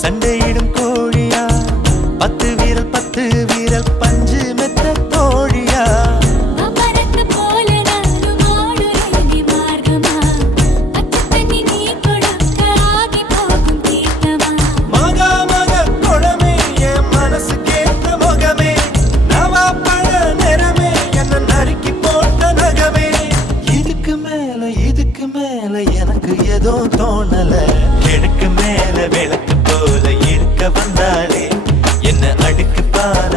சண்டையிடும் கோழியா 10 வீரல் 10 வீரல் பஞ்சு மெத்த தோழியா எனக்கு ஏதோ தோணல கிழக்கு மேல விளக்கு போல இருக்க வந்தாளே என்ன அடுக்கு பாரு